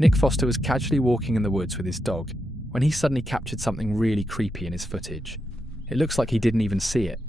Nick Foster was casually walking in the woods with his dog when he suddenly captured something really creepy in his footage. It looks like he didn't even see it.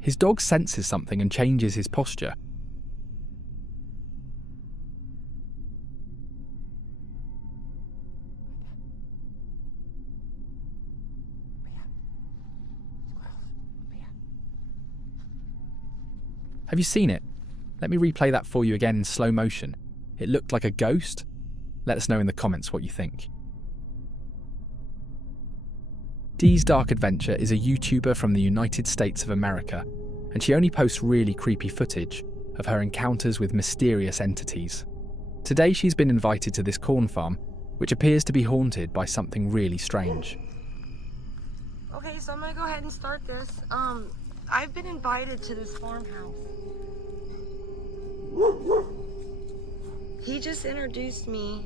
His dog senses something and changes his posture. Have you seen it? Let me replay that for you again in slow motion. It looked like a ghost? Let us know in the comments what you think. Dee's Dark Adventure is a YouTuber from the United States of America, and she only posts really creepy footage of her encounters with mysterious entities. Today she's been invited to this corn farm, which appears to be haunted by something really strange. Okay, so I'm gonna go ahead and start this. I've been invited to this farmhouse. He just introduced me,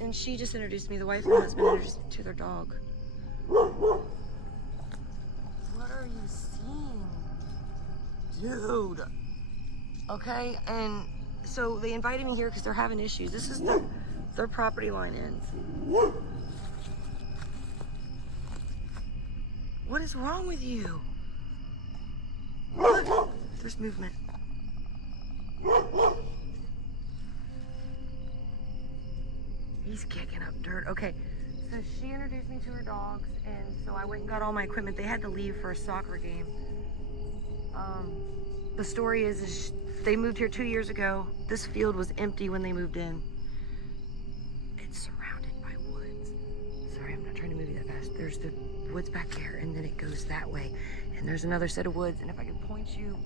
and she just introduced me. The wife and husband introduced me to their dog. What are you seeing? Dude. Okay, and so they invited me here because they're having issues. This is their property line ends. What is wrong with you? Look, there's movement. He's kicking up dirt. Okay, so she introduced me to her dogs, and so I went and got all my equipment. They had to leave for a soccer game. The story is they moved here 2 years ago. This field was empty when they moved in. It's surrounded by woods. Sorry, I'm not trying to move you that fast. There's the woods back there, and then it goes that way. And there's another set of woods, and if I could point you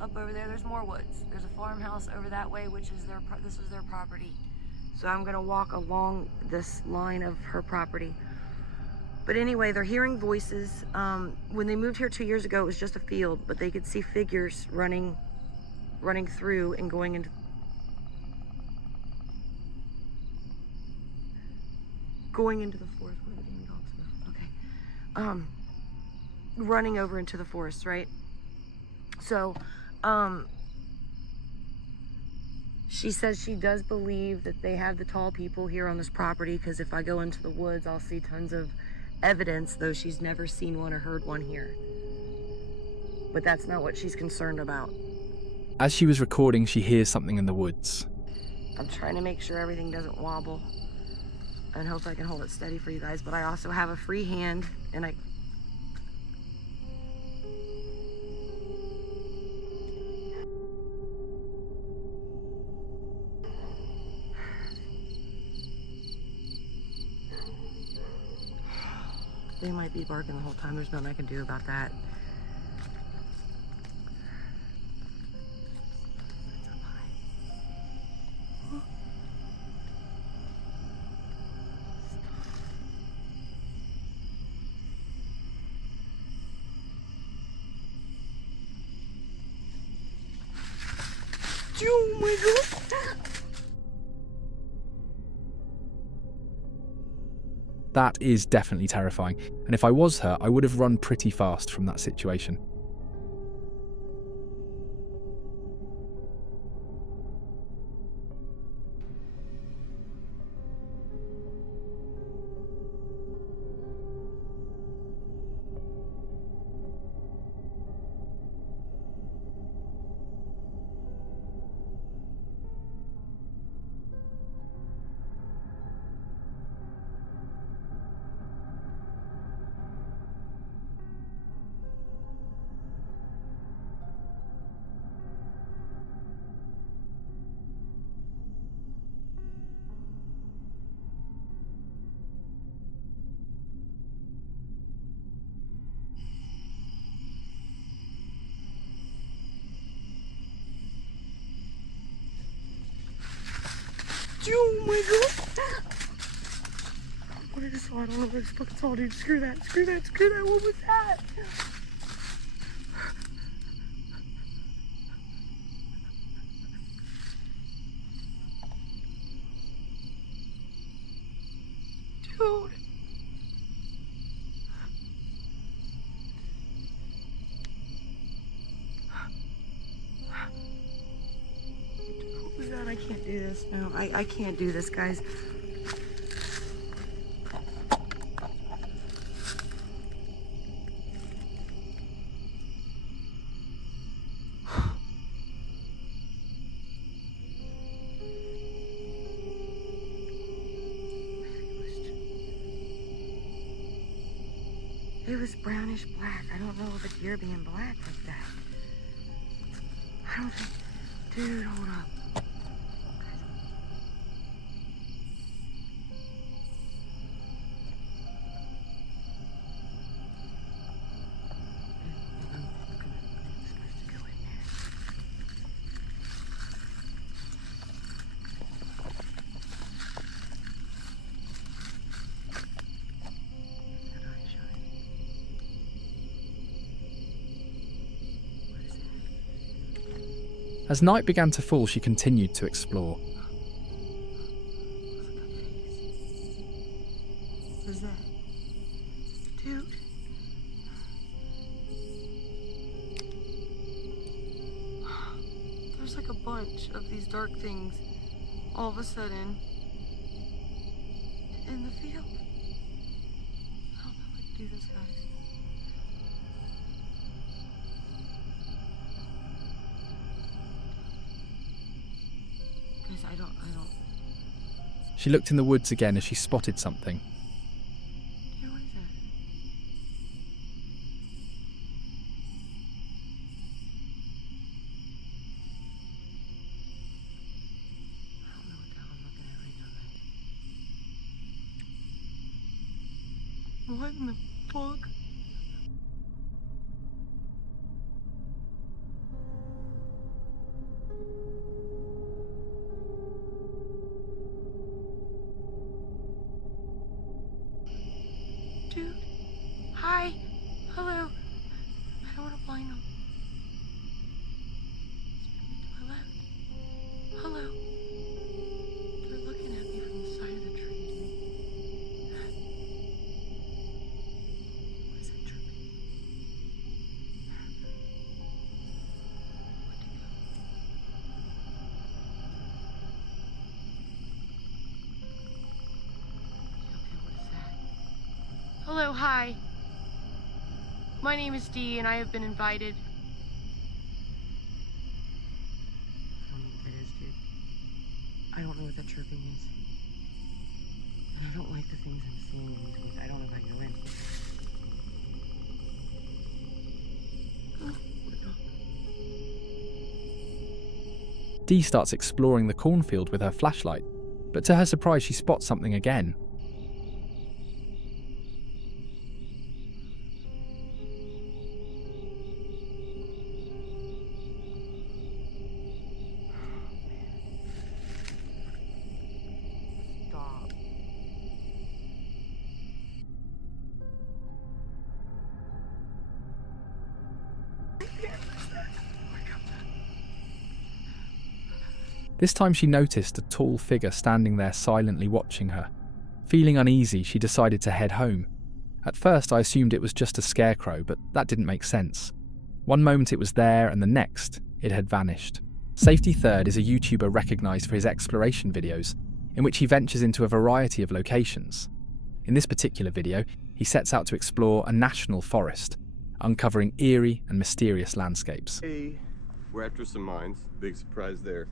up over there, there's more woods. There's a farmhouse over that way, which is this was their property. So I'm gonna walk along this line of her property. But anyway, they're hearing voices. When they moved here 2 years ago, it was just a field, but they could see figures running through and going into the forest. Where the dang dogs go? Okay. Running over into the forest, right? So, she says she does believe that they have the tall people here on this property, because if I go into the woods, I'll see tons of evidence, though she's never seen one or heard one here. But that's not what she's concerned about. As she was recording, she hears something in the woods. I'm trying to make sure everything doesn't wobble and hope I can hold it steady for you guys, but I also have a free hand, and I... They might be barking the whole time. There's nothing I can do about that. It's up high. Huh? Stop. Oh my God. That is definitely terrifying, and if I was her, I would have run pretty fast from that situation. Oh my God. What I just saw, I don't know what I just fucking saw, dude. Screw that, screw that, screw that. What was that? Dude. What was that? I can't do this. No, I can't do this, guys. It was brownish black. I don't know of a deer being black like that. I don't think... Dude, hold up. As night began to fall, she continued to explore. What was that? Dude. There's like a bunch of these dark things all of a sudden in the field. I don't know if I can do this, guys. I don't. She looked in the woods again as she spotted something. Dude, what is that? I don't know what the hell I'm looking at right now, guys. What in the fuck? Dude, hi, hello. I don't want to blind them. To my left. Hello. They're looking at me from the side of the tree, dude. What is that chirping? Where'd it go? Okay, what is that? Hello, hi. My name is Dee, and I have been invited. I don't know what that is, dude. I don't know what that chirping is. And I don't like the things I'm seeing in these woods. I don't know if I can go in. Oh, what a dog. Dee starts exploring the cornfield with her flashlight, but to her surprise she spots something again. This time she noticed a tall figure standing there silently watching her. Feeling uneasy, she decided to head home. At first I assumed it was just a scarecrow, but that didn't make sense. One moment it was there, and the next, it had vanished. Safety Third is a YouTuber recognised for his exploration videos, in which he ventures into a variety of locations. In this particular video, he sets out to explore a national forest, uncovering eerie and mysterious landscapes. Hey, we're after some mines. Big surprise there.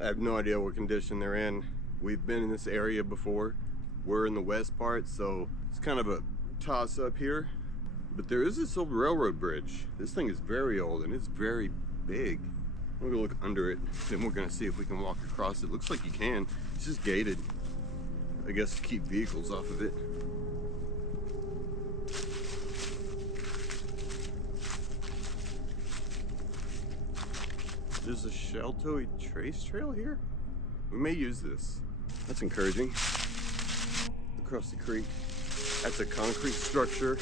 I have no idea what condition they're in. We've been in this area before. We're in the west part, so it's kind of a toss up here. But there is this old railroad bridge. This thing is very old and it's very big. We're gonna look under it, then we're gonna see if we can walk across it. Looks like you can. It's just gated, I guess, to keep vehicles off of it. There's a Sheltoe trace trail here. We may use this. That's encouraging. Across the creek. That's a concrete structure.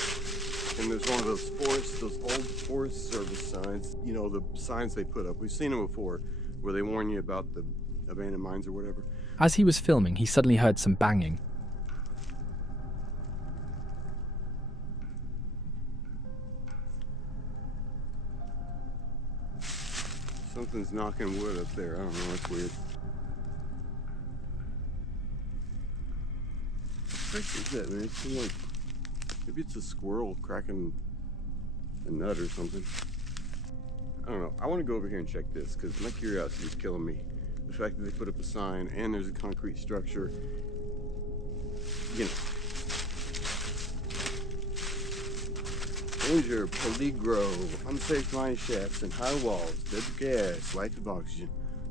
And there's one of those old Forest Service signs. You know, the signs they put up. We've seen them before, where they warn you about the abandoned mines or whatever. As he was filming, he suddenly heard some banging. Something's knocking wood up there. I don't know, that's weird. What the frick is that, man? It seems like maybe it's a squirrel cracking a nut or something. I don't know. I want to go over here and check this because my curiosity is killing me. The fact that they put up a sign and there's a concrete structure. You know. Danger, peligro, unsafe mine shafts and high walls, dead gas, lack of oxygen,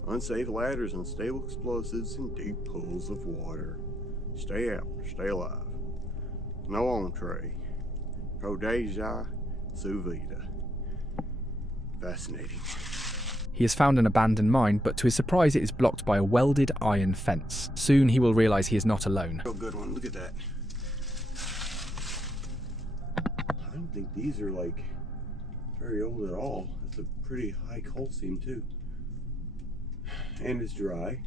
unsafe ladders, unstable explosives, and deep pools of water. Stay out, stay alive. No entree. Pro deja, su vida. Fascinating. He has found an abandoned mine, but to his surprise it is blocked by a welded iron fence. Soon he will realise he is not alone. Oh, good one, look at that. I don't think these are like very old at all. It's a pretty high coal seam too. And it's dry.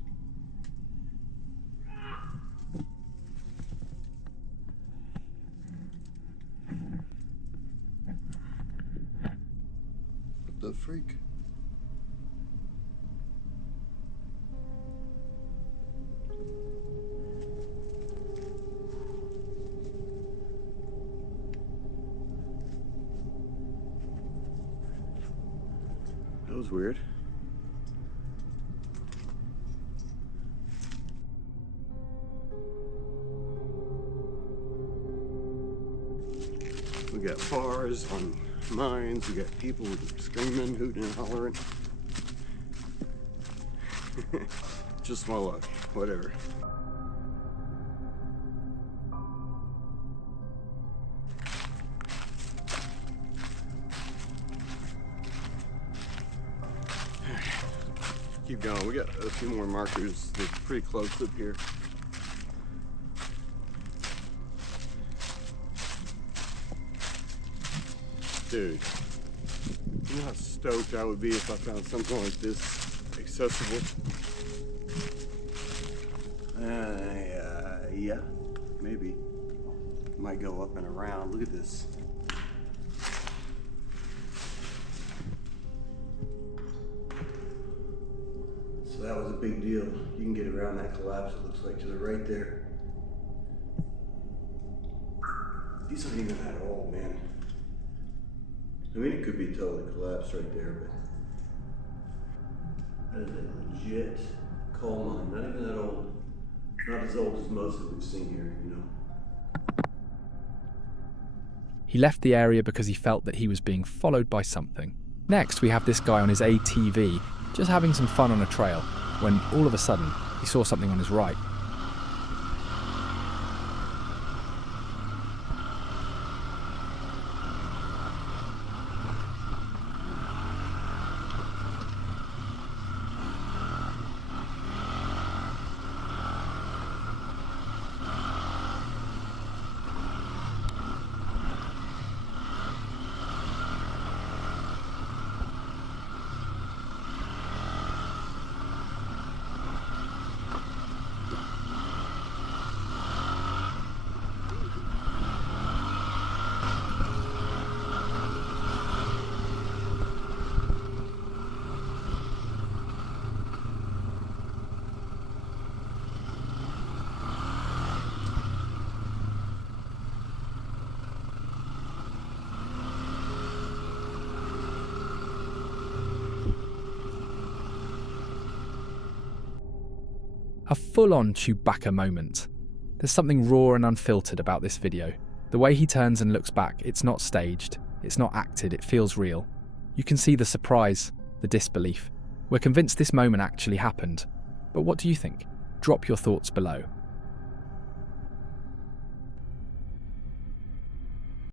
What the freak? That was weird. We got bars on mines, we got people screaming, hooting and hollering. Just my luck, whatever. Keep going. We got a few more markers. They're pretty close up here. Dude, you know how stoked I would be if I found something like this accessible? Yeah, maybe. Might go up and around. Look at this. So that was a big deal. You can get around that collapse, it looks like, to the right there. These aren't even that old, man. I mean, it could be totally collapsed right there, but that is a legit coal mine. Not even that old. Not as old as most that we've seen here, you know. He left the area because he felt that he was being followed by something. Next, we have this guy on his ATV, just having some fun on a trail, when all of a sudden, he saw something on his right. A full-on Chewbacca moment. There's something raw and unfiltered about this video. The way he turns and looks back, it's not staged, it's not acted, it feels real. You can see the surprise, the disbelief. We're convinced this moment actually happened. But what do you think? Drop your thoughts below.